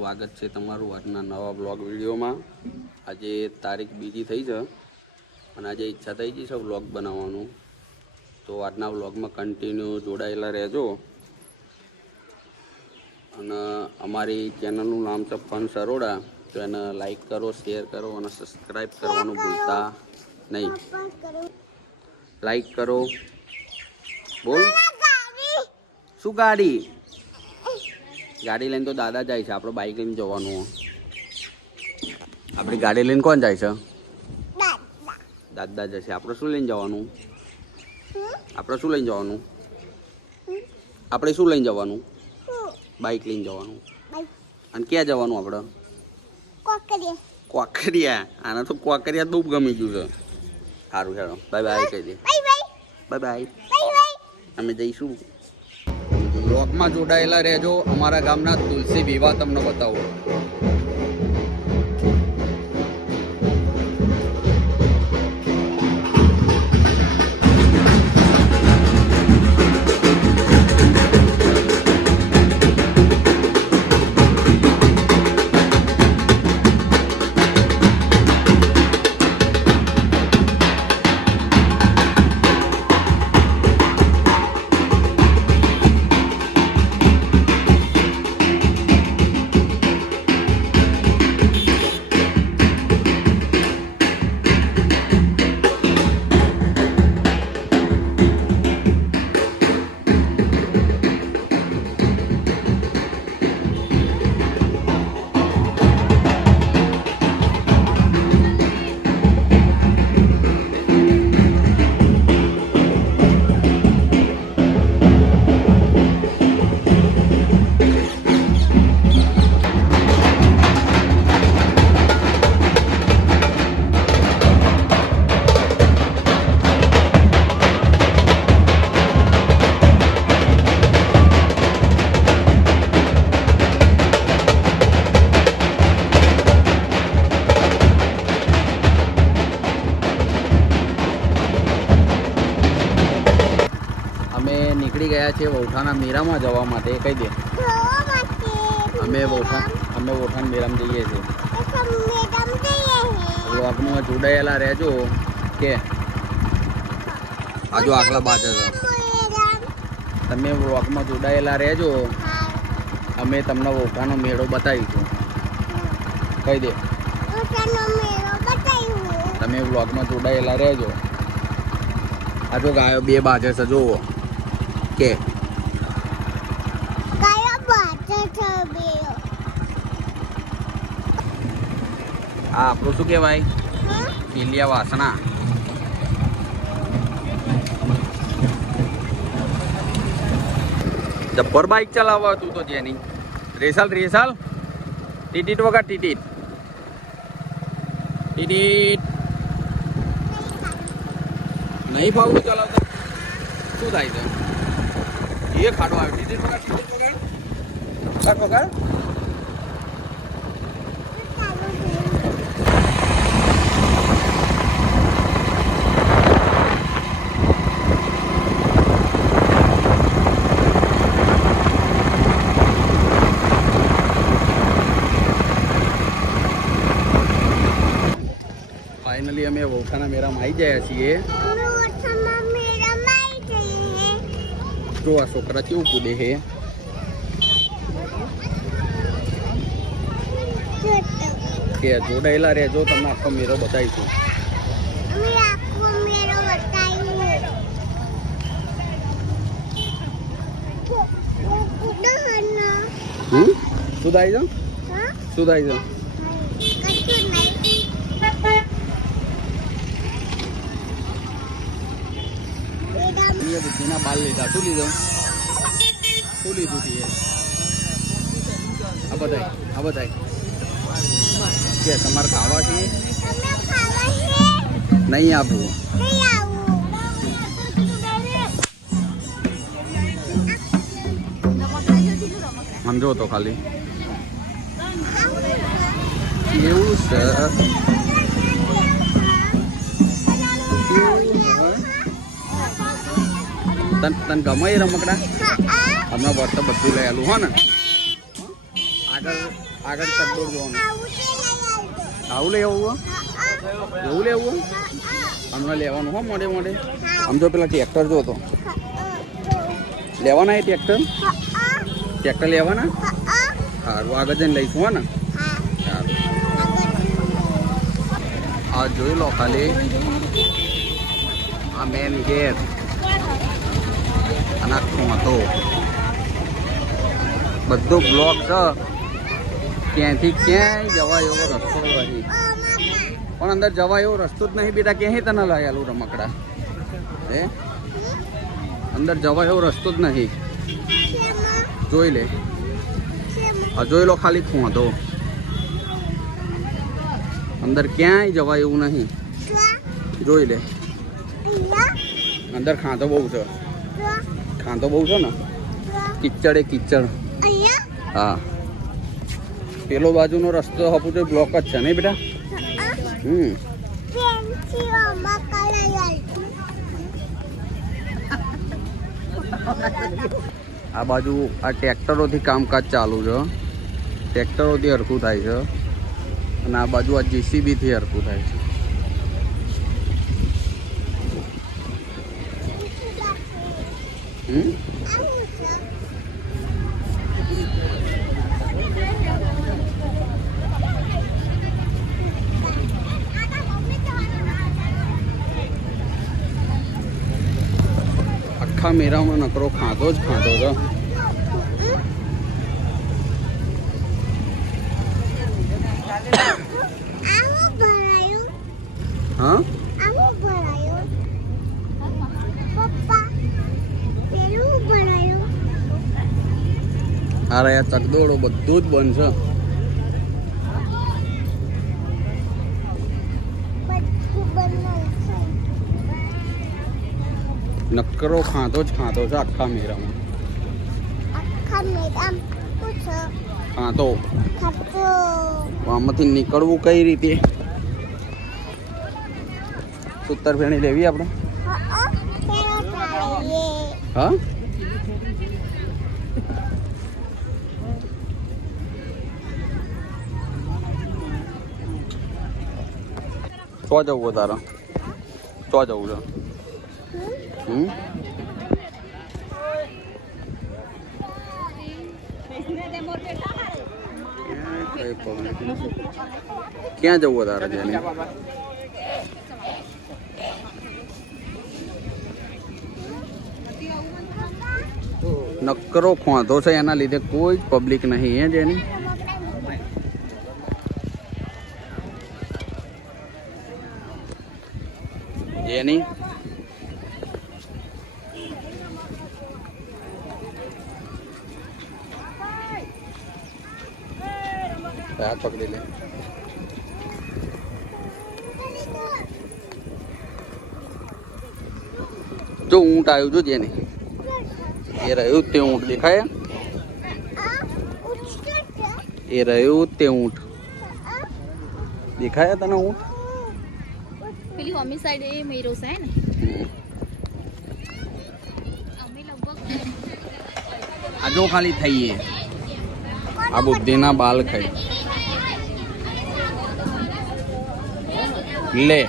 સ્વાગત છે તમારું આજના નવા બ્લોગ વિડીયોમાં। આજે તારીખ બીજી થઈ છે અને આજે ઈચ્છા થઈ ગઈ છે બ્લોગ બનાવવાનું, તો આજના બ્લોગમાં કન્ટિન્યુ જોડાયેલા રહેજો। અને અમારી ચેનલનું નામ છે ફન સરોડા, તો એને લાઈક કરો, શેર કરો અને સબસ્ક્રાઈબ કરવાનું ભૂલતા નહીં। લાઈક કરો, બોલ શું ગાડી? ગાડી લઈને તો દાદા જાય છે, આપણે બાઈક લઈને જવાનું। આપણી ગાડી લઈને કોણ જાય છે? દાદા જશે। આપણે શું લઈને જવાનું? આપણે શું લઈને જવાનું? આપણે શું લઈને જવાનું? બાઈક લઈને જવાનું। અને ક્યાં જવાનું આપણે? કોકરિયા। આને તો કોકરિયા બહુ ગમી ગયું છે। સારું ચાલો, બાય બાય કહી દે। બાય બાય, અમે જઈશું। બ્લોગમાં જોડાયેલા રહેજો। અમારા ગામના તુલસી વિવાહ તમને બતાવો। નીકળી ગયા છે વૌઠાના મેળામાં જવા માટે। કહી દે અમે વૌઠાના મેળામાં જઈએ છીએ। બ્લોગમાં જોડાયેલા રહેજો કે આજુ આખલા બાજુ તમે બ્લોગમાં જોડાયેલા રહેજો। અમે તમને વૌઠાનો મેળો બતાવીશું। કહી દે તમે બ્લોગમાં જોડાયેલા રહેજો। આ જો ગાયો બે બાજે છે જોવો કે આ આપણું શું કહેવાય? પીલિયા વાસણા। જબ્બર બાઈક ચલાવવા તું તો જેની રેસાલ ટીટીટ વગર ટીટીટ નહીં ફાવતું ચલાવતા શું થાય છે? એ ખાડો આવે ટીટીટ વગર ફાઇનલી અમે વૌઠાના મેળામાં આવી ગયા છીએ। જો આ છોકરા કેવું કૂદે છે। કે જોડાયેલા રહેજો, તમને આખો મેળો બતાવીશું। શું થાય છે? શું થાય છે? બુદ્ધિના બાલ લીધા। શું લીધું? શું લીધું છે? આ બધાય કે તમારે ખાવા છે? નહીં આપવું? સમજો તો ખાલી એવું છે। તને ગમે એ રમકડા? હમણાં વળતા બધું લઈ આલું હો ને। આગળ આગળ ચકડોળ જોવાનું. આવું લઈ આવું એવું લેવું હમણાં લેવાનું હો મોડે મોડે. આમ જો પેલા ટ્રેક્ટર જો તો લેવાના એ ટ્રેક્ટર લેવાના. સારું આગળ જઈને લઈશું હો ને. સારું આ જોઈ લો ખાલી આ મેન ગેટ અને આખું હતો બધું બ્લોક છે. ક્યાંથી ક્યાંય જવા એવો રસ્તો નહીં. પણ અંદર જવા એવો રસ્તો જ નહીં બેટા. ક્યાંય તને લાગેલું રમકડા હે અંદર જવા એવો રસ્તો જ નહીં. જોઈ લે જોઈ લો ખાલી ખૂંધો અંદર ક્યાંય જવાય એવું નહીં. જોઈ લે અંદર ખાંધો બહુ છે. ખાંધો બહુ છે ને કિચડ એ કિચડ. હા પેલો બાજુનો રસ્તો હપું તો બ્લોક જ છે નહીં બેટા. આ બાજુ આ ટ્રેક્ટરોથી કામકાજ ચાલુ છે. ટ્રેક્ટરોથી હરખું થાય છે અને આ બાજુ આ JCBથી હરખું થાય છે. આખા મેરામાં નકરો ખાધો જ ખાધો છે. હા અરે આ ચકદોડો બધું જ બંધ છે. નકરો ખાધો જ ખાધો છે આખા મેરામાં. ખાધો આમાંથી નીકળવું કઈ રીતે? સૂતર ફેણી લેવી આપણે. હા ચો જવું તારે? ચો જવું છે? ક્યાં જવું તારે? જેને નકરો ખોંધો છે એના લીધે કોઈ પબ્લિક નહીં હે જેની. જેની હાથ પકડી લે. જો ઊંટ આવ્યું જો જેની એ રહ્યું તે ઊંટ દેખાય. એ રહ્યું તે ઊંટ દેખાય તને? ઊંટ પેલી હોમી સાઈડ એ મેરો છે ને. અમે લગભગ આ જો ખાલી થઈએ આ બુદ્ધિના બાલ ખાઈ લે.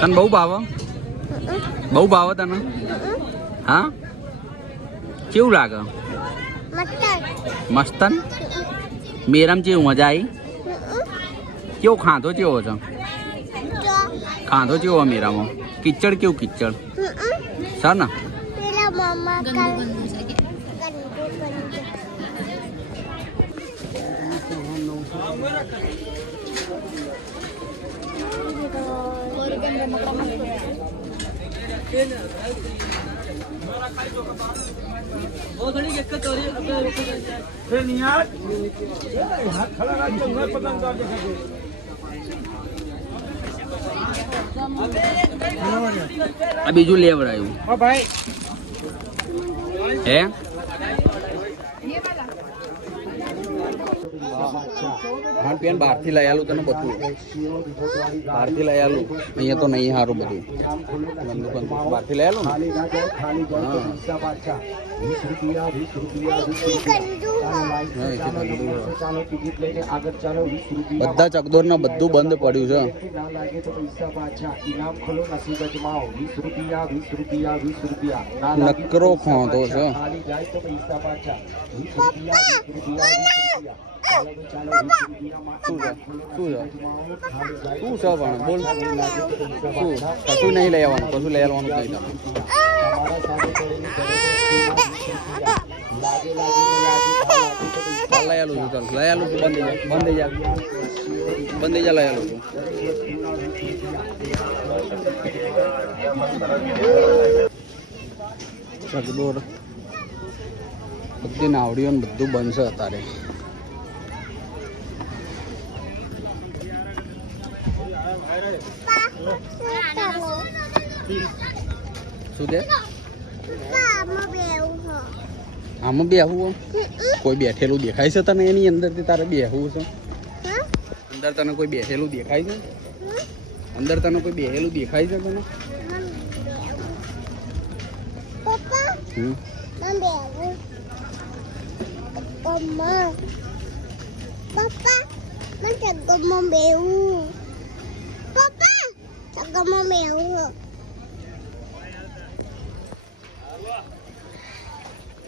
તને બહુ ભાવ? બહુ ભાવ તને? હા કેવું લાગે? મસ્તન મેરામ જેવું મજા આવી? કેવો ખાધો કેવો છે? ખાધો કેવો મેરામાં? કિચડ કેવું કિચડ સર ને? આ બીજું લેવડાયું હે? ખાણ પીણ બહારથી લઈ આલું તને બધું બહારથી લઈ આલું અહીંયા તો નહીં સારું બધું બહારથી લઈ આલું બધા ચકદોર ને બધું બંધ પડ્યું છે નકરો ખોંધો છે શું છે પણ બોલ શું કશું નહીં લઈ આવવાનું કશું લઈ આવવાનું નહીં તમે લઈ આલું છું ચાલ લઈ આલું છું બંધ થઈ જા લઈ આલું છું ચકદોર બધી નાવડીઓ ને બધું બનશે અત્યારે શું કે આમાં બેહવું કોઈ બેઠેલું દેખાય છે તને એની અંદરથી તારે બેહવું છે અંદર તને કોઈ બેઠેલું દેખાય છે અંદર તને કોઈ બેઠેલું દેખાય છે તને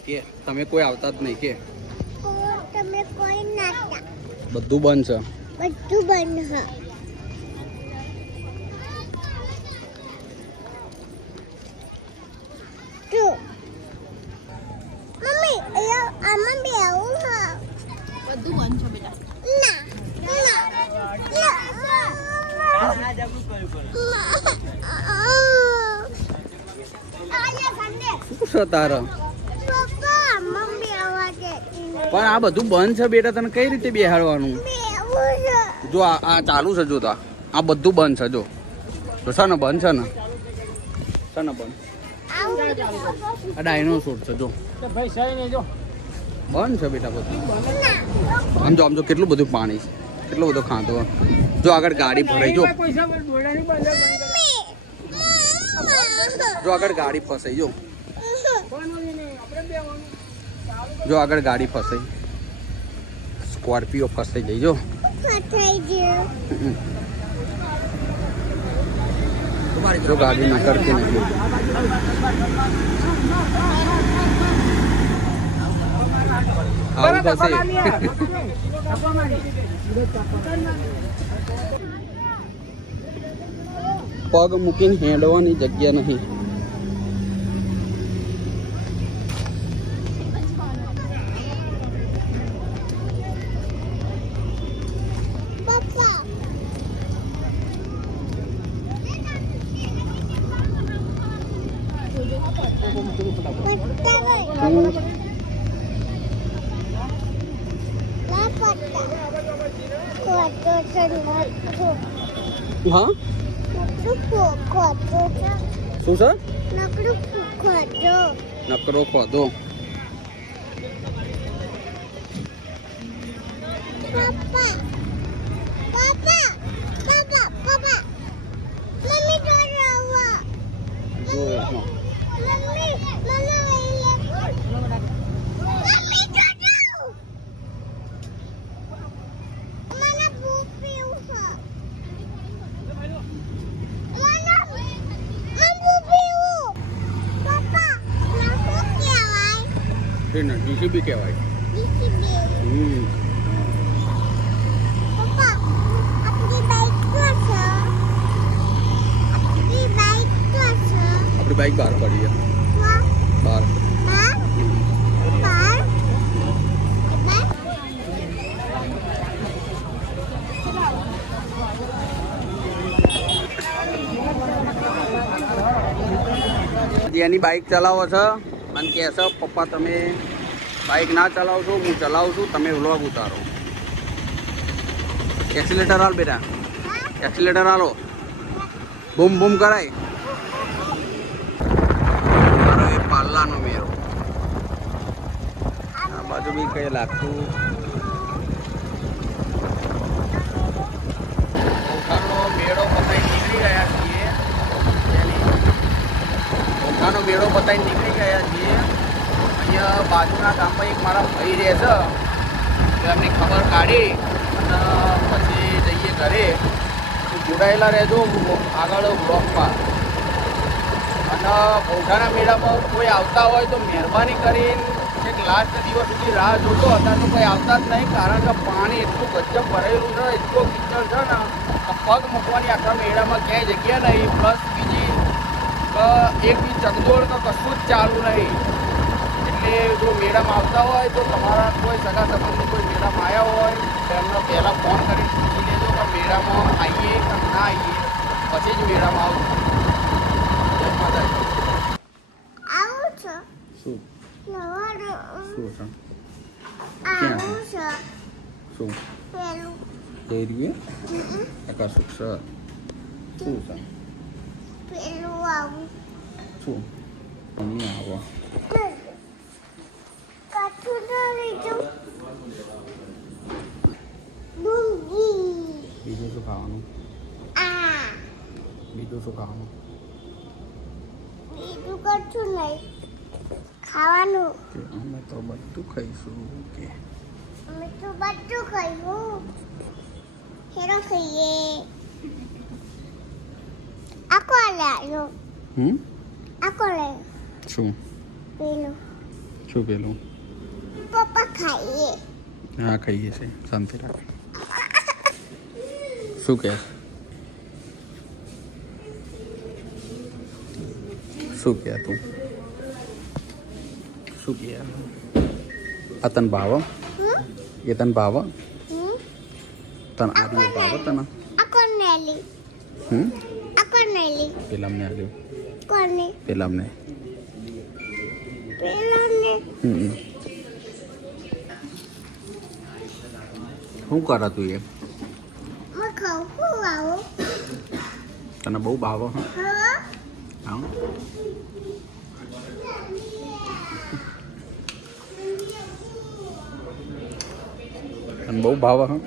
કે તમે કોઈ આવતા જ નહીં કે તમે કોઈ નાતા બધું બંધ છે બધું બંધ હ તો મમ્મી આમાં બે આવું હ બધું બંધ છે બેટા શું છે તારે પણ આ બધું બંધ છે બેટા તને કઈ રીતે બેહાડવાનું જો આ ચાલુ છે જો આ બધું બંધ છે જો છે ને બંધ છે ને બંધ આ ડાયનોસોર છે જો બંધ છે બેટા બધું આમ જો કેટલું બધું પાણી છે કેટલો બધો ખાંધો જો આગળ ગાડી ફરાઈ જો આગળ ગાડી ફસાઈ જો આગળ ગાડી ફસાઈ સ્કોર્પિયો ફસાઈ જઈ જો ગાડી નીકળતી નથી આવું થશે પગ મૂકીને હેડવાની જગ્યા નહીં હા શું છે નકરો ખોદો જીસીબી કહેવાય આપણી બાઈક બહાર પડી બહાર જેની બાઈક ચલાવો છો અને કહે છે પપ્પા તમે બાઈક ના ચલાવશો હું ચલાવું છું તમે વ્લોગ ઉતારો એક્સિલેટર હાલ બેટા એક્સિલેટર હાલો બૂમ બૂમ કરાય મારો એ પાલ્લાનો મેરો આ બાજુ બી કઈ લાગતું બતાવીને નીકળી ગયા છીએ. અહીંયા બાજુના ગામમાં એક મારા ભાઈ રહે છે, તો એમની ખબર કાઢી અને પછી જઈએ ઘરે. તો જોડાયેલા રહેજો આગળ બ્લોગમાં. અને ભોગાના મેળામાં કોઈ આવતા હોય તો મહેરબાની કરીને એક લાસ્ટ દિવસ સુધી રાહ જોતો હતા તો કોઈ આવતા જ નહીં, કારણ કે પાણી એટલું ગજબ ભરેલું છે, એટલો કિચડ છે ને પગ મૂકવાની આખા મેળામાં ક્યાંય જગ્યા નહીં. પ્લસ બીજી એક બી ચકદોડ કે કશું જ ચાલુ નહીં. એટલે જો મેળામાં આવતા હોય તો તમારા કોઈ સગા સંબંધી કોઈ મેળામાં આવ્યા હોય તો એમને પહેલાં ફોન કરીને પૂછી લેજો કે મેળામાં આવીએ કે ના આવીએ, પછી જ મેળામાં આવું. જય માતાજી. આવું છે શું નવાનું શું છે આવું છે શું પેલું જઈ રહ્યું આકાશ શું છે શું છે પેલું આવું શું મમ્મી આવો કાઠું ના લીધું ડુંગી બીજું શું ખાવાનું આ બીજું શું ખાવાનું બીજું કશું નહીં ખાવાનું કે અમે તો બધું ખાઈશું કે અમે તો બધું ખાયું હેરો ખાઈએ આખો લાવ્યો આખો લાવ્યો શું પેલું શું પેલું પપ્પા ખાઈએ હા ખાઈએ છે શાંતિ રાખ શું કે શું કે તું શું કે આ તને ભાવ એ તને ભાવ તને આટલું ભાવ તને આખો નેલી આખો નેલી પેલા અમને આવ્યું કોને પેલા અમને પેલાને શું કરે તું એ હું ખાઉં હું આવું તને બહુ ભાવ હા હા હા તને બહુ ભાવ હા